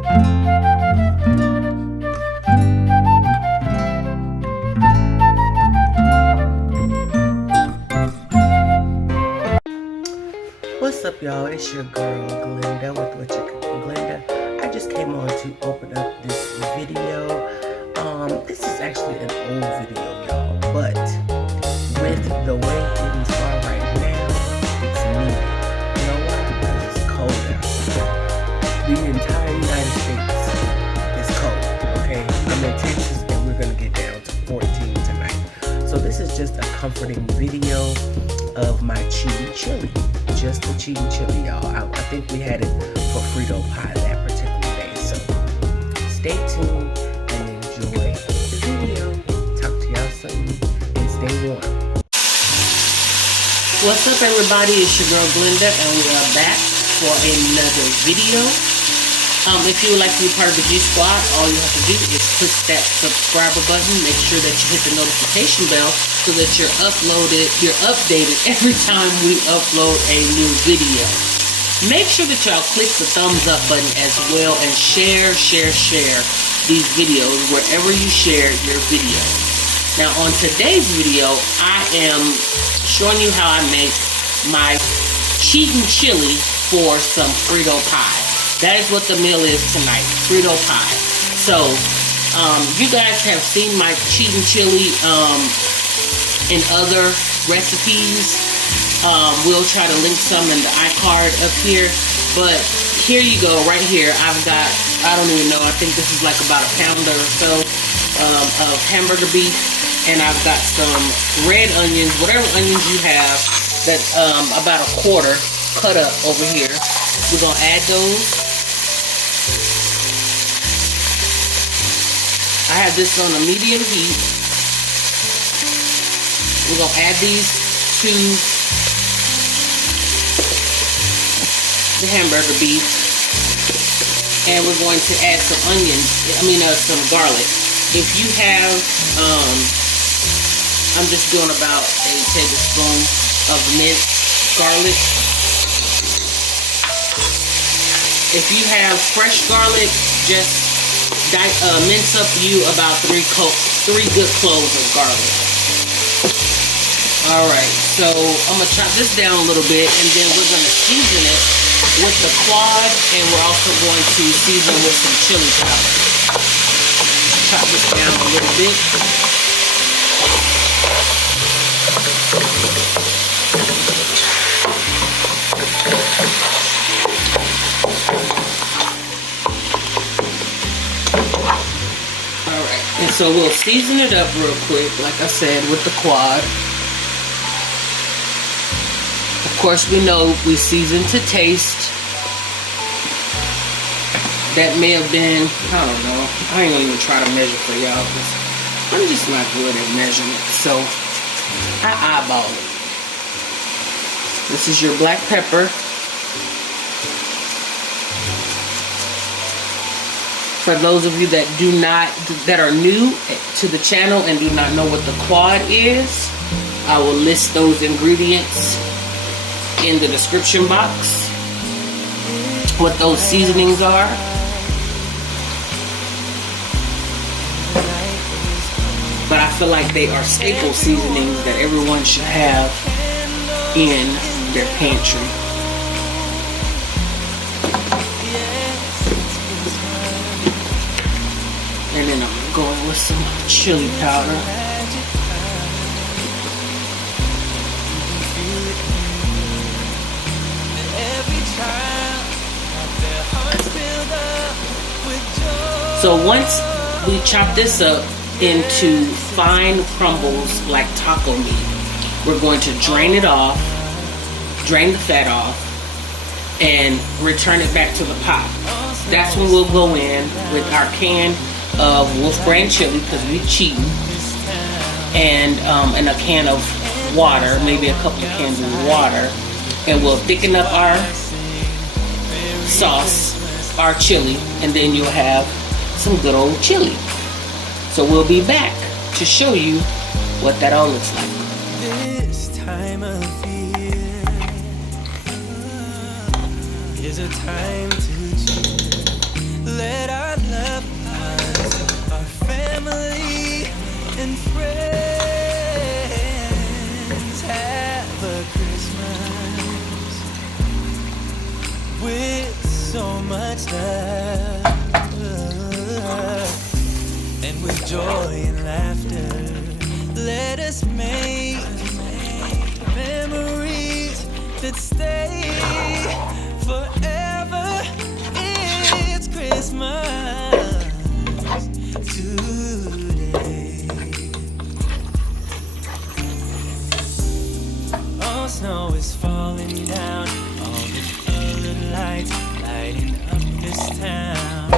What's up, y'all? It's your girl Glenda with Whatcha Cookin Glenda. I just came on to open up this video. This is actually an old video, y'all, but with the way things are right now, it's needed. You know why? Because it's cold outside. The entire United States is cold, okay? I'm in Texas and we're gonna get down to 14 tonight. So this is just a comforting video of my cheating chili. Just the cheating chili, y'all. I think we had it for Frito pie that particular day. So stay tuned and enjoy the video. Talk to y'all soon and stay warm. What's up, everybody? It's your girl Glenda and we are back for another video. If you would like to be part of the G Squad, all you have to do is click that subscriber button. Make sure that you hit the notification bell so that you're updated every time we upload a new video. Make sure that y'all click the thumbs up button as well and share these videos wherever you share your video. Now on today's video, I am showing you how I make my cheating chili for some Frito pie. That is what the meal is tonight, Frito pie. So, you guys have seen my cheating chili in other recipes. We'll try to link some in the iCard up here. But here you go, right here. I've got, I don't even know, I think this is like about a pounder or so of hamburger beef. And I've got some red onions, whatever onions you have, that about a quarter cut up over here. We're going to add those. I have this on a medium heat. We're going to add these to the hamburger beef. And we're going to add some onions, some garlic. If you have, I'm just doing about a tablespoon of minced garlic. If you have fresh garlic, just mince up about three good cloves of garlic. Alright, so I'm going to chop this down a little bit and then we're going to season it with the quad and we're also going to season with some chili powder. Chop this down a little bit. And so we'll season it up real quick, like I said, with the quad. Of course, we know we season to taste. That may have been, I don't know. I ain't gonna even try to measure for y'all because I'm just not good at measurement. So I eyeball it. This is your black pepper. For those of you that are new to the channel and do not know what the quad is, I will list those ingredients in the description box, what those seasonings are. But I feel like they are staple seasonings that everyone should have in their pantry. And then I'm going with some chili powder. So once we chop this up into fine crumbles like taco meat, we're going to drain it off, drain the fat off, and return it back to the pot. That's when we'll go in with our can of Wolf brand chili because we cheating, and a can of water, maybe a couple of cans of water, and we'll thicken up our sauce, our chili, and then you'll have some good old chili. So we'll be back to show you what that all looks like. This time of year is a time to chill. Let our loved ones, our family and friends have a Christmas with so much love, and with joy and laughter. Let us make memories that stay forever. It's Christmas today. Oh, snow is falling down, all the colored lights lighting up this town.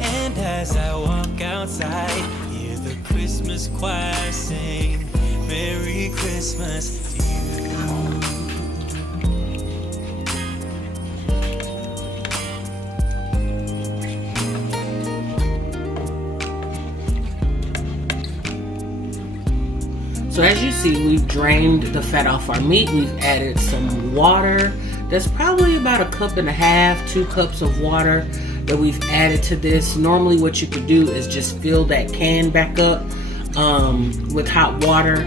And as I walk outside, hear the Christmas choir sing, Merry Christmas to you. So as you see, we've drained the fat off our meat. We've added some water. That's probably about 1.5 cups, 2 cups of water that we've added to this. Normally what you could do is just fill that can back up with hot water.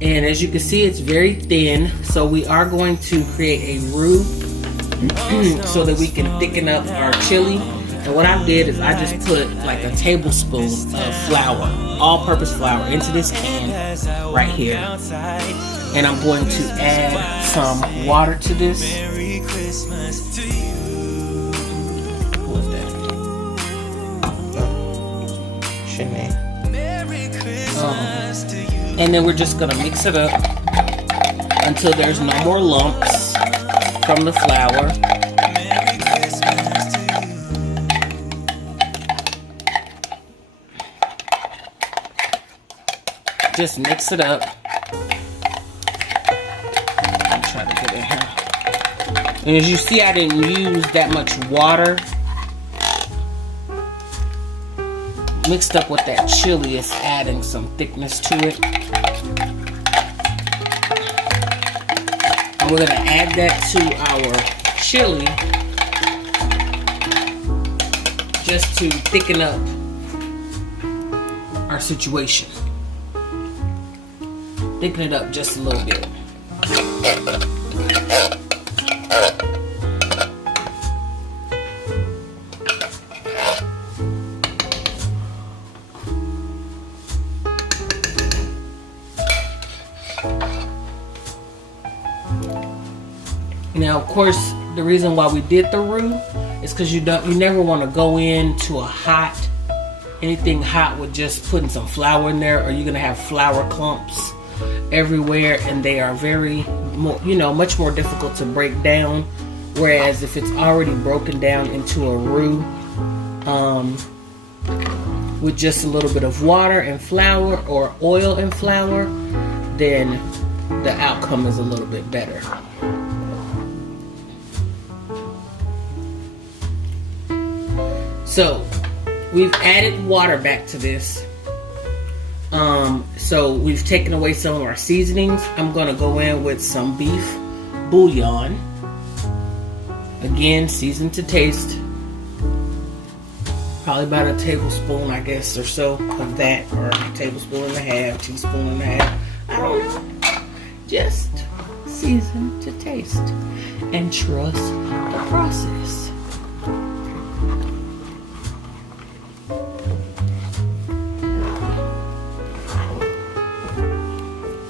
And as you can see, it's very thin. So we are going to create a roux so that we can thicken up our chili. And what I did is I just put like a tablespoon of flour, all-purpose flour, into this can right here. And I'm going to add some water to this. What's that? And then we're just gonna mix it up until there's no more lumps from the flour. Just mix it up. I'm trying to get in here. And as you see, I didn't use that much water. Mixed up with that chili, it's adding some thickness to it. And we're gonna add that to our chili just to thicken up our situation. Thicken it up just a little bit. Now, of course, the reason why we did the roux is because you never want to go into anything hot with just putting some flour in there, or you're gonna have flour clumps everywhere, and they are much more difficult to break down. Whereas if it's already broken down into a roux with just a little bit of water and flour, or oil and flour, then the outcome is a little bit better. So we've added water back to this. So we've taken away some of our seasonings. I'm gonna go in with some beef bouillon. Again, seasoned to taste. Probably about a tablespoon, I guess, or so of that, or a tablespoon and a half, teaspoon and a half. I don't know. Just season to taste and trust the process.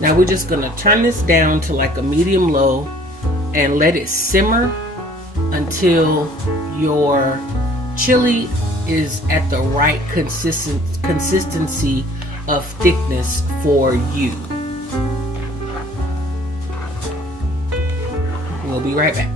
Now we're just gonna turn this down to like a medium low and let it simmer until your chili is at the right consistency of thickness for you. We'll be right back.